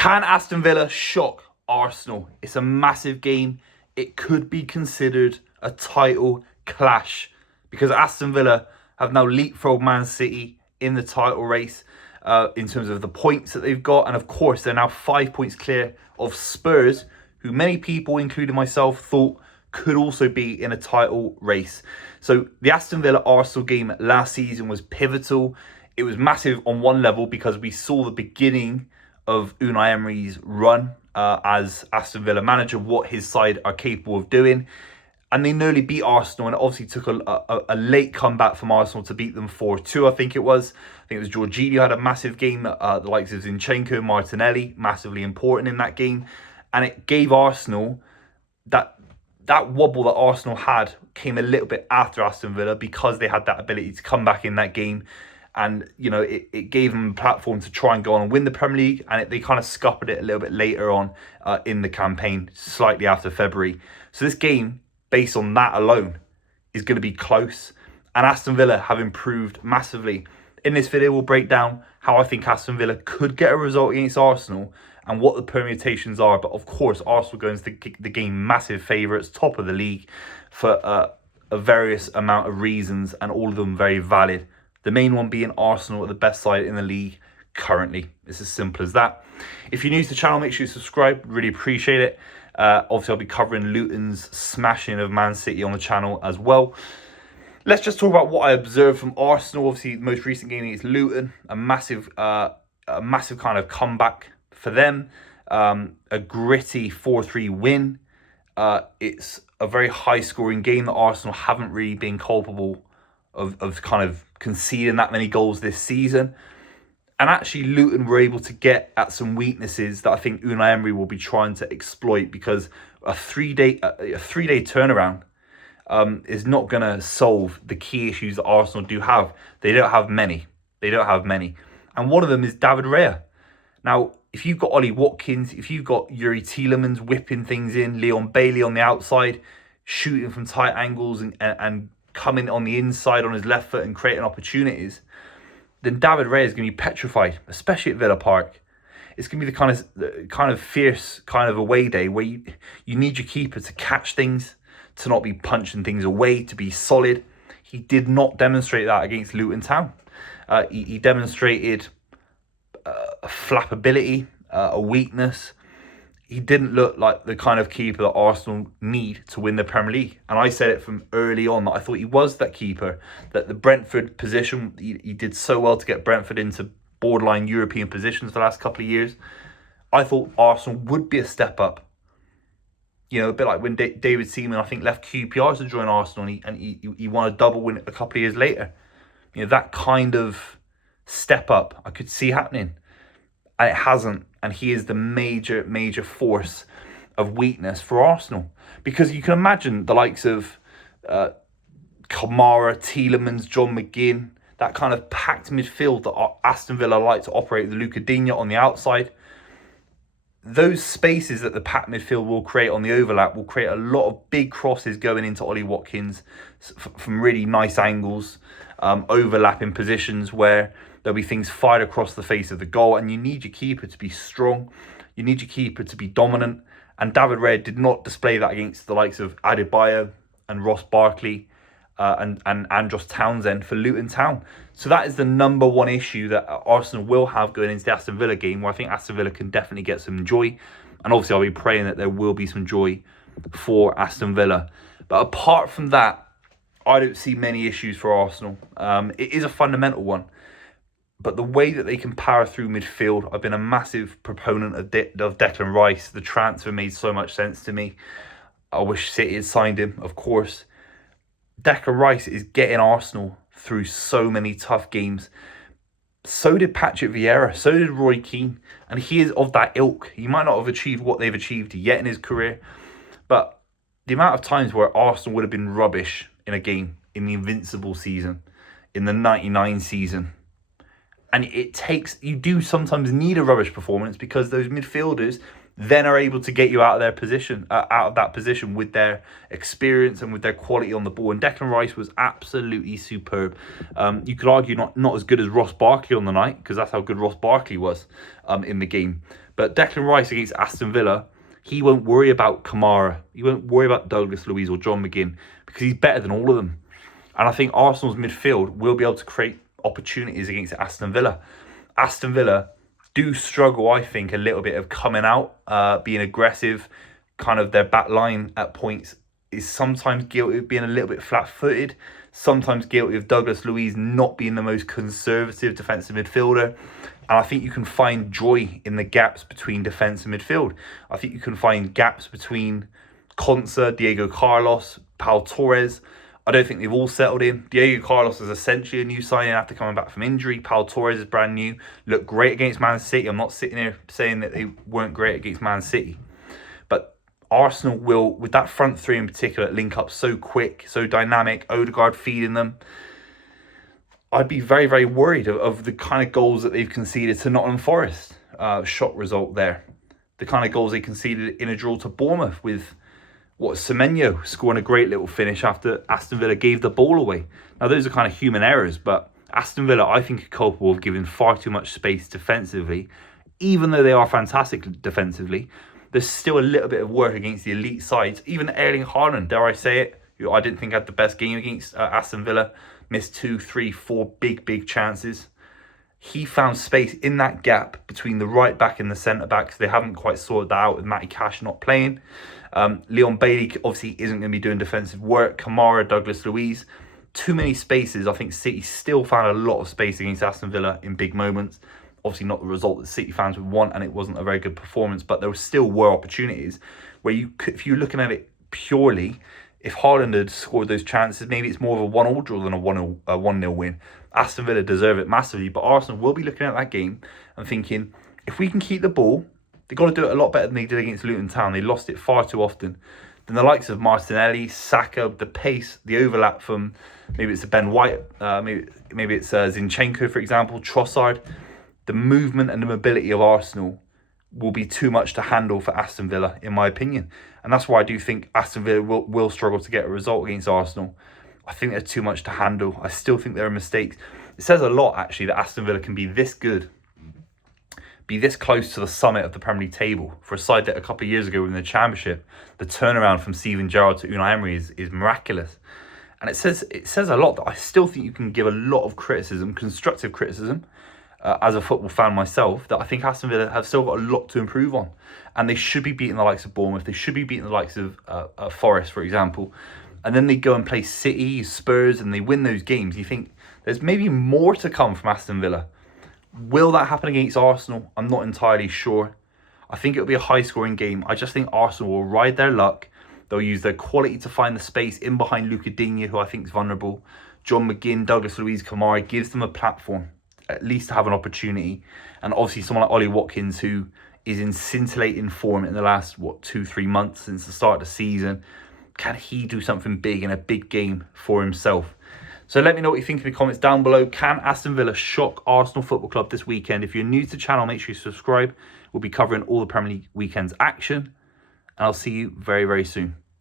Can Aston Villa shock Arsenal? It's a massive game. It could be considered a title clash because Aston Villa have now leapfrogged Man City in the title race in terms of the points that they've got. And of course, they're now 5 points clear of Spurs, who many people, including myself, thought could also be in a title race. So the Aston Villa-Arsenal game last season was pivotal. It was massive on one level because we saw the beginning of Unai Emery's run as Aston Villa manager, what his side are capable of doing. And they nearly beat Arsenal, and it obviously took a late comeback from Arsenal to beat them 4-2, I think it was. I think it was Jorginho had a massive game, the likes of Zinchenko, Martinelli, massively important in that game. And it gave Arsenal that wobble that Arsenal had came a little bit after Aston Villa because they had that ability to come back in that game. And, you know, it gave them a platform to try and go on and win the Premier League. And they kind of scuppered it a little bit later on in the campaign, slightly after February. So this game, based on that alone, is going to be close. And Aston Villa have improved massively. In this video, we'll break down how I think Aston Villa could get a result against Arsenal and what the permutations are. But of course, Arsenal go into the game massive favourites, top of the league, for a various amount of reasons, and all of them very valid. The main one being Arsenal are the best side in the league currently. It's as simple as that. If you're new to the channel, make sure you subscribe. Really appreciate it. Obviously, I'll be covering Luton's smashing of Man City on the channel as well. Let's just talk about what I observed from Arsenal. Obviously, the most recent game against Luton, a massive kind of comeback for them. A gritty 4-3 win. It's a very high-scoring game that Arsenal haven't really been culpable of kind of conceding that many goals this season. And actually, Luton were able to get at some weaknesses that I think Unai Emery will be trying to exploit, because a three-day turnaround is not going to solve the key issues that Arsenal do have. They don't have many. And one of them is David Raya. Now, if you've got Ollie Watkins, if you've got Yuri Tielemans whipping things in, Leon Bailey on the outside, shooting from tight angles and coming on the inside on his left foot and creating opportunities, then David Raya is going to be petrified, especially at Villa Park. It's going to be the kind of fierce kind of away day where you need your keeper to catch things, to not be punching things away, to be solid. He did not demonstrate that against Luton Town. He demonstrated a flappability, a weakness. He didn't look like the kind of keeper that Arsenal need to win the Premier League. And I said it from early on that I thought he was that keeper, that the Brentford position, he did so well to get Brentford into borderline European positions for the last couple of years. I thought Arsenal would be a step up. You know, a bit like when David Seaman, I think, left QPR to join Arsenal, and he won a double win a couple of years later. You know, that kind of step up I could see happening. And it hasn't. And he is the major force of weakness for Arsenal. Because you can imagine the likes of Kamara, Tielemans, John McGinn, that kind of packed midfield that Aston Villa like to operate with Luca Digne on the outside. Those spaces that the packed midfield will create on the overlap will create a lot of big crosses going into Ollie Watkins from really nice angles, overlapping positions where there'll be things fired across the face of the goal. And you need your keeper to be strong. You need your keeper to be dominant. And David Raya did not display that against the likes of Adebayo and Ross Barkley and Andros Townsend for Luton Town. So that is the number one issue that Arsenal will have going into the Aston Villa game, where I think Aston Villa can definitely get some joy. And obviously, I'll be praying that there will be some joy for Aston Villa. But apart from that, I don't see many issues for Arsenal. It is a fundamental one. But the way that they can power through midfield, I've been a massive proponent of Declan Rice. The transfer made so much sense to me. I wish City had signed him, of course. Declan Rice is getting Arsenal through so many tough games. So did Patrick Vieira. So did Roy Keane. And he is of that ilk. He might not have achieved what they've achieved yet in his career. But the amount of times where Arsenal would have been rubbish in a game, in the Invincible season, in the 99 season. And you do sometimes need a rubbish performance, because those midfielders then are able to get you out of that position with their experience and with their quality on the ball. And Declan Rice was absolutely superb. You could argue not as good as Ross Barkley on the night, because that's how good Ross Barkley was in the game. But Declan Rice against Aston Villa, he won't worry about Kamara. He won't worry about Douglas Luiz or John McGinn because he's better than all of them. And I think Arsenal's midfield will be able to create opportunities against Aston Villa. Aston Villa do struggle, I think, a little bit of coming out, being aggressive. Kind of their back line at points is sometimes guilty of being a little bit flat-footed, sometimes guilty of Douglas Luiz not being the most conservative defensive midfielder. And I think you can find joy in the gaps between defence and midfield. I think you can find gaps between Konsa, Diego Carlos, Pau Torres. I don't think they've all settled in. Diego Carlos is essentially a new signing after coming back from injury. Pau Torres is brand new. Looked great against Man City. I'm not sitting here saying that they weren't great against Man City. But Arsenal will, with that front three in particular, link up so quick, so dynamic, Odegaard feeding them. I'd be very, very worried of the kind of goals that they've conceded to Nottingham Forest. Shock result there. The kind of goals they conceded in a draw to Bournemouth with Semenyo scoring a great little finish after Aston Villa gave the ball away. Now, those are kind of human errors, but Aston Villa, I think, are culpable of giving far too much space defensively. Even though they are fantastic defensively, there's still a little bit of work against the elite sides. Even Erling Haaland, dare I say it, who I didn't think had the best game against Aston Villa, missed 2, 3, 4 big chances. He found space in that gap between the right back and the centre back, so they haven't quite sorted that out with Matty Cash not playing. Leon Bailey obviously isn't going to be doing defensive work. Kamara, Douglas Luiz, too many spaces. I think City still found a lot of space against Aston Villa in big moments. Obviously not the result that City fans would want, and it wasn't a very good performance, but there still were opportunities where you could, if you're looking at it purely, if Haaland had scored those chances, maybe it's more of a 1-1 draw than a 1-0 win. Aston Villa deserve it massively, but Arsenal will be looking at that game and thinking, if we can keep the ball, they've got to do it a lot better than they did against Luton Town. They lost it far too often. Then the likes of Martinelli, Saka, the pace, the overlap from maybe it's a Ben White, maybe it's Zinchenko, for example, Trossard. The movement and the mobility of Arsenal will be too much to handle for Aston Villa, in my opinion. And that's why I do think Aston Villa will struggle to get a result against Arsenal. I think they're too much to handle. I still think there are mistakes. It says a lot, actually, that Aston Villa can be this good, be this close to the summit of the Premier League table. For a side that a couple of years ago in the Championship, the turnaround from Steven Gerrard to Unai Emery is miraculous. And it says a lot that I still think you can give a lot of criticism, constructive criticism, as a football fan myself, that I think Aston Villa have still got a lot to improve on. And they should be beating the likes of Bournemouth. They should be beating the likes of Forest, for example. And then they go and play City, Spurs, and they win those games. You think there's maybe more to come from Aston Villa. Will that happen against Arsenal? I'm not entirely sure. I think it'll be a high-scoring game. I just think Arsenal will ride their luck. They'll use their quality to find the space in behind Luca Digne, who I think is vulnerable. John McGinn, Douglas Luiz, Kamara gives them a platform, at least to have an opportunity. And obviously someone like Ollie Watkins, who is in scintillating form in the last, 2-3 months since the start of the season. Can he do something big in a big game for himself? So let me know what you think in the comments down below. Can Aston Villa shock Arsenal Football Club this weekend? If you're new to the channel, make sure you subscribe. We'll be covering all the Premier League weekend's action. And I'll see you very, very soon.